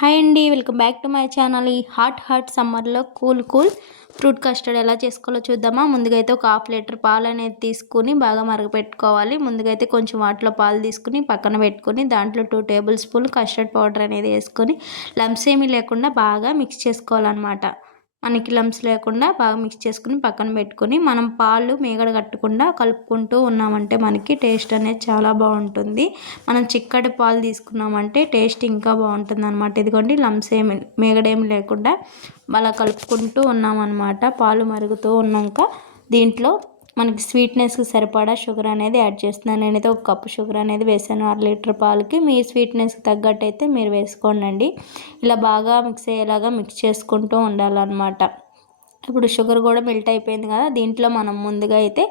Hi అండి, welcome back to my channel. ఈ hot సమ్మర్లో కూల్ ఫ్రూట్ కస్టర్డ్ ఎలా చేసుకోవాలో చూద్దామా. ముందుగా అయితే ఒక హాఫ్ లీటర్ పాలు అనేది తీసుకుని బాగా మరగపెట్టుకోవాలి. ముందుగా అయితే కొంచెం వాటిలో పాలు తీసుకుని పక్కన పెట్టుకుని దాంట్లో 2 టేబుల్ స్పూన్లు కస్టర్డ్ పౌడర్ అనేది వేసుకొని లంప్స్ ఏమీ లేకుండా బాగా మిక్స్ చేసుకోవాలన్నమాట. మనకి లంప్స్ లేకుండా బాగా మిక్స్ చేసుకుని పక్కన పెట్టుకొని మనం పాలు మీగడ కట్టకుండా కలుపుకుంటూ ఉన్నామంటే మనకి టేస్ట్ అనేది చాలా బాగుంటుంది. మనం చిక్కటి పాలు తీసుకున్నామంటే టేస్ట్ ఇంకా బాగుంటుంది అనమాట. ఇదిగోండి లంప్స్ ఏమి మీగడేమి లేకుండా అలా కలుపుకుంటూ ఉన్నామన్నమాట. పాలు మరుగుతూ ఉన్నాక దీంట్లో మనకి స్వీట్నెస్కి సరిపడా షుగర్ అనేది యాడ్ చేస్తున్నాను. నేనైతే 1 కప్పు షుగర్ అనేది వేసాను 1/2 లీటర్ పాలకి. మీ స్వీట్నెస్కి తగ్గట్టు అయితే మీరు వేసుకోండి. ఇలా బాగా మిక్స్ అయ్యేలాగా మిక్స్ చేసుకుంటూ ఉండాలన్నమాట. ఇప్పుడు షుగర్ కూడా మెల్ట్ అయిపోయింది కదా. దీంట్లో మనం ముందుగా అయితే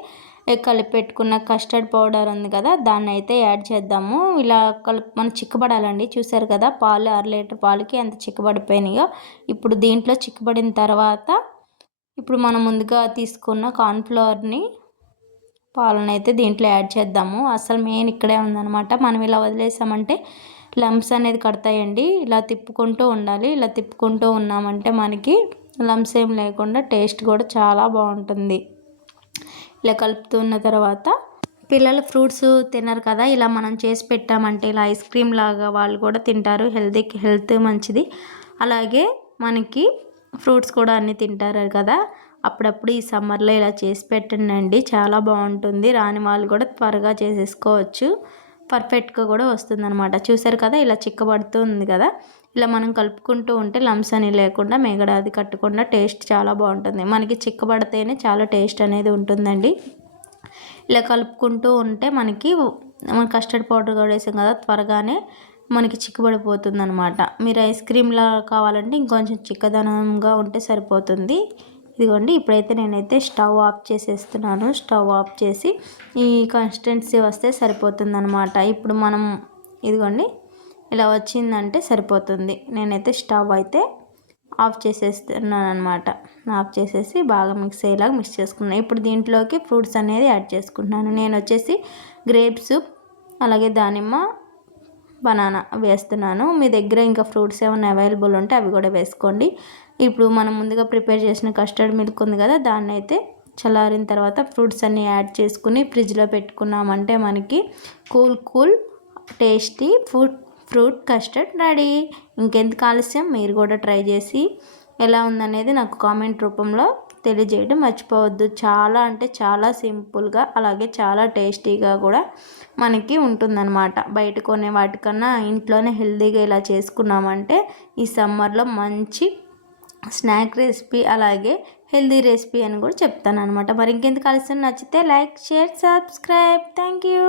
కలిపి పెట్టుకున్న కస్టర్డ్ పౌడర్ ఉంది కదా, దాన్ని అయితే యాడ్ చేద్దాము. ఇలా మనం చిక్కబడాలండి. చూసారు కదా పాలు 1/2 లీటర్ పాలకి ఎంత చిక్కబడిపోయినాయో. ఇప్పుడు దీంట్లో చిక్కబడిన తర్వాత ఇప్పుడు మనం ముందుగా తీసుకున్న కార్న్ఫ్లవర్ని పాలను అయితే దీంట్లో యాడ్ చేద్దాము. అసలు మెయిన్ ఇక్కడే ఉందన్నమాట. మనం ఇలా వదిలేసామంటే లంప్స్ అనేది కడతాయండి. ఇలా తిప్పుకుంటూ ఉండాలి. ఇలా తిప్పుకుంటూ ఉన్నామంటే మనకి లంప్స్ ఏం లేకుండా టేస్ట్ కూడా చాలా బాగుంటుంది. ఇలా కలుపుతున్న తర్వాత పిల్లలు ఫ్రూట్స్ తినరు కదా, ఇలా మనం చేసి పెట్టామంటే ఇలా ఐస్ క్రీమ్ లాగా వాళ్ళు కూడా తింటారు. హెల్త్ మంచిది. అలాగే మనకి ఫ్రూట్స్ కూడా అన్నీ తింటారు కదా. అప్పుడప్పుడు ఈ సమ్మర్లో ఇలా చేసి పెట్టండి, చాలా బాగుంటుంది. రాని వాళ్ళు కూడా త్వరగా చేసేసుకోవచ్చు. పర్ఫెక్ట్గా కూడా వస్తుందన్నమాట. చూసారు కదా ఇలా చిక్కబడుతుంది కదా. ఇలా మనం కలుపుకుంటూ ఉంటే లంప్స్ అని లేకుండా మేగడ అది కట్టకుండా టేస్ట్ చాలా బాగుంటుంది. మనకి చిక్కబడితేనే చాలా టేస్ట్ అనేది ఉంటుందండి. ఇలా కలుపుకుంటూ ఉంటే మనకి కస్టర్డ్ పౌడర్ కూడా వేసాం కదా, త్వరగానే మనకి చిక్కబడిపోతుంది అనమాట. మీరు ఐస్ క్రీమ్లా కావాలంటే ఇంకొంచెం చిక్కదనంగా ఉంటే సరిపోతుంది. ఇదిగోండి ఇప్పుడైతే నేనైతే స్టవ్ ఆఫ్ చేసేస్తున్నాను. స్టవ్ ఆఫ్ చేసి ఈ కన్సిస్టెన్సీ వస్తే సరిపోతుందన్నమాట. ఇప్పుడు మనం ఇదిగోండి ఇలా వచ్చిందంటే సరిపోతుంది. నేనైతే స్టవ్ అయితే ఆఫ్ చేసేస్తున్నాను అనమాట. ఆఫ్ చేసేసి బాగా మిక్స్ అయ్యేలాగా మిక్స్ చేసుకున్నాను. ఇప్పుడు దీంట్లోకి ఫ్రూట్స్ అనేది యాడ్ చేసుకుంటున్నాను. నేను వచ్చేసి గ్రేప్స్, అలాగే దానిమ్మ, బనానా వేస్తున్నాను. మీ దగ్గర ఇంకా ఫ్రూట్స్ ఏమైనా అవైలబుల్ ఉంటే అవి కూడా వేసుకోండి. ఇప్పుడు మనం ముందుగా ప్రిపేర్ చేసిన కస్టర్డ్ మిల్క్ ఉంది కదా, దాన్ని అయితే చల్లారిన తర్వాత ఫ్రూట్స్ అన్నీ యాడ్ చేసుకుని ఫ్రిడ్జ్లో పెట్టుకున్నామంటే మనకి cool tasty fruit custard ready. ఇంకెందుకు ఆలస్యం, మీరు కూడా ట్రై చేసి ఎలా ఉందనేది నాకు కామెంట్ రూపంలో తెలియజేయడం మర్చిపోవద్దు. చాలా అంటే చాలా సింపుల్గా అలాగే చాలా టేస్టీగా కూడా మనకి ఉంటుందన్నమాట. బయట కొనే వాటికన్నా ఇంట్లోనే హెల్తీగా ఇలా చేసుకున్నామంటే ఈ సమ్మర్లో మంచి స్నాక్ రెసిపీ అలాగే హెల్తీ రెసిపీ అని కూడా చెప్తాను అనమాట. మరి ఇంకెందుకు ఆలస్యం, నచ్చితే like, share, subscribe. Thank you.